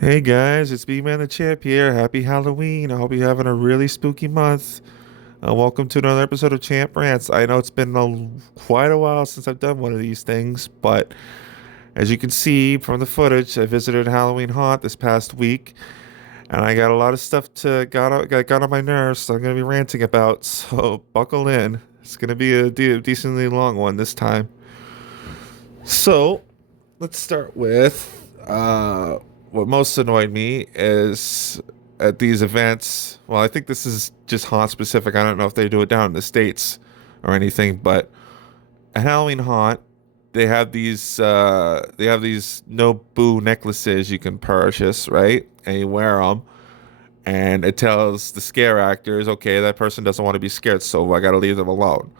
Hey guys, it's me, Man the Champ here. Happy Halloween. I hope you're having a really spooky month. Welcome to another episode of Champ Rants. I know it's been quite a while since I've done one of these things, but as you can see from the footage, I visited Halloween Haunt this past week, and I got a lot of stuff got on my nerves, so I'm going to be ranting about. So buckle in. It's going to be a decently long one this time. So let's start with what most annoyed me is at these events. Well, I think this is just haunt specific. I don't know if they do it down in the States or anything, but at Halloween Haunt, they have these no boo necklaces you can purchase, right? And you wear them, and it tells the scare actors, okay, that person doesn't want to be scared, so I got to leave them alone.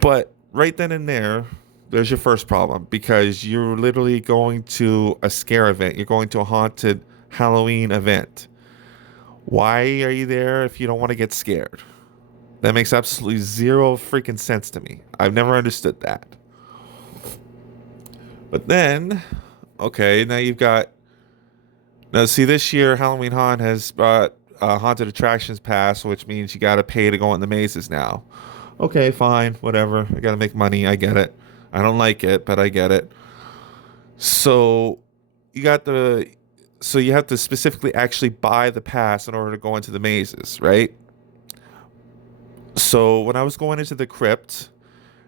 But right then and there's your first problem because you're literally going to a scare event. You're going to a haunted Halloween event. Why are you there if you don't want to get scared? That makes absolutely zero freaking sense to me. I've never understood that. But then, okay, now see, this year Halloween Haunt has brought haunted attractions pass, which means you got to pay to go in the mazes now. Okay, fine, whatever. I got to make money. I get it. I don't like it, but I get it. So you got the so you have to specifically actually buy the pass in order to go into the mazes, right? So when I was going into the crypt,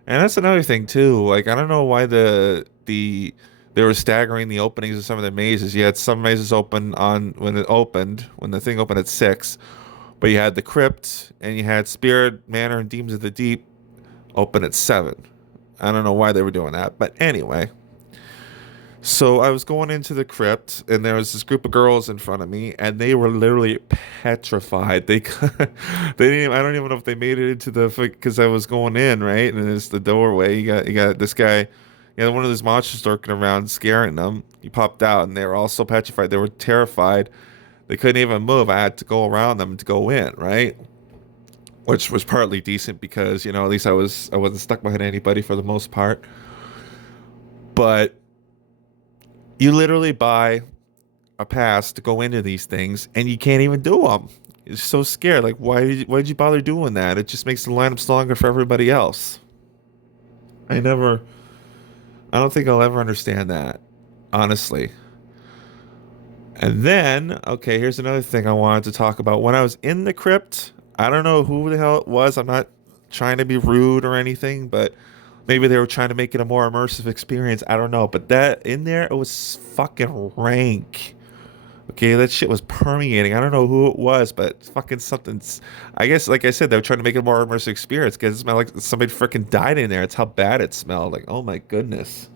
and that's another thing too. Like I don't know why they were staggering the openings of some of the mazes. You had some mazes open on when the thing opened at 6, but you had the crypt and you had Spirit Manor and Demons of the Deep open at 7. I don't know why they were doing that, but anyway. So I was going into the crypt, and there was this group of girls in front of me, and they were literally petrified. They didn't. Even, I don't even know if they made it into the because I was going in right, and it's the doorway. You got this guy, one of those monsters lurking around, scaring them. He popped out, and they were all so petrified. They were terrified. They couldn't even move. I had to go around them to go in, right? Which was partly decent because at least I wasn't stuck behind anybody for the most part. But you literally buy a pass to go into these things, and you can't even do them. You're so scared. Like, why did you bother doing that? It just makes the lineups longer for everybody else. I never, I don't think I'll ever understand that, honestly. And then, okay, here's another thing I wanted to talk about. When I was in the crypt, I don't know who the hell it was. I'm not trying to be rude or anything, but maybe they were trying to make it a more immersive experience. I don't know. But that in there, it was fucking rank. Okay, that shit was permeating. I don't know who it was, but fucking something's. I guess, like I said, they were trying to make it a more immersive experience because it smelled like somebody freaking died in there. It's how bad it smelled. Like, oh my goodness.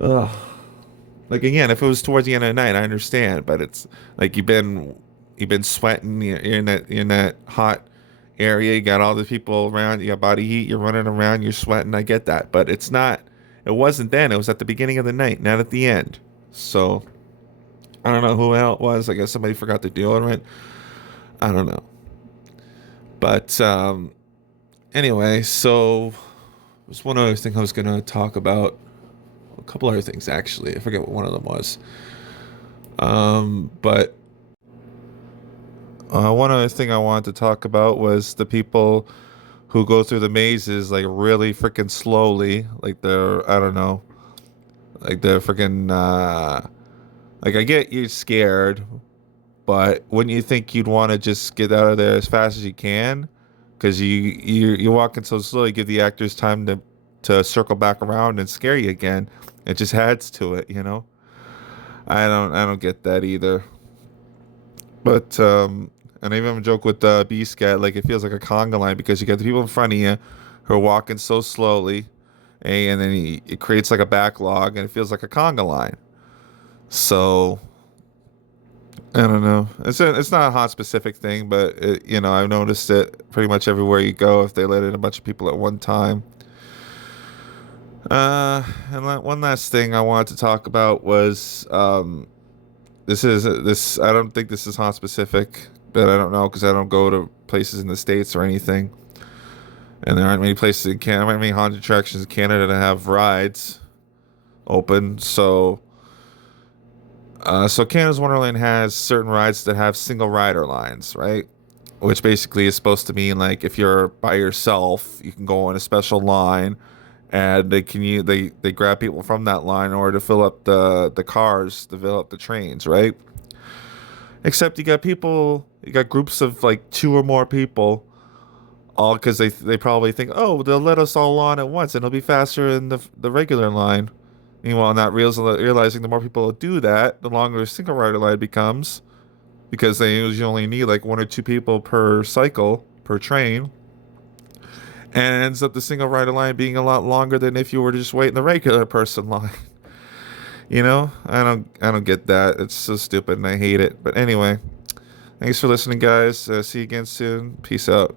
Ugh. Like again, if it was towards the end of the night, I understand, but it's like you've been sweating. You're in that hot area. You got all the people around. You got body heat. You're running around. You're sweating. I get that, but it's not. It wasn't then. It was at the beginning of the night, not at the end. So. I don't know who the hell it was. I guess somebody forgot the deodorant. I don't know. But anyway, so there's one other thing I was gonna talk about. A couple other things actually. I forget what one of them was. But one other thing I wanted to talk about was the people who go through the mazes like really freaking slowly. Like they're I don't know. Like they're freaking like I get you're scared, but wouldn't you think you'd want to just get out of there as fast as you can? Because you're walking so slowly, give the actors time to circle back around and scare you again. It just adds to it. I don't get that either. But and I even have a joke with B Scat, like it feels like a conga line because you got the people in front of you who are walking so slowly, and then it creates like a backlog, and it feels like a conga line. So I don't know. It's not a hot specific thing, but I've noticed it pretty much everywhere you go if they let in a bunch of people at one time. And one last thing I wanted to talk about was this. I don't think this is hot specific, but I don't know because I don't go to places in the States or anything, and there aren't many places in Canada, many haunted attractions in Canada that have rides open. So So Canada's Wonderland has certain rides that have single rider lines, right? Which basically is supposed to mean like if you're by yourself, you can go on a special line, and they grab people from that line in order to fill up the cars, to fill up the trains, right? Except you got groups of like two or more people, all because they probably think, oh, they'll let us all on at once and it'll be faster than the regular line. Meanwhile, not realizing the more people that do that, the longer the single rider line becomes, because they usually only need like one or two people per cycle per train, and it ends up the single rider line being a lot longer than if you were to just wait in the regular person line. I don't get that. It's so stupid and I hate it. But anyway, thanks for listening, guys. See you again soon. Peace out.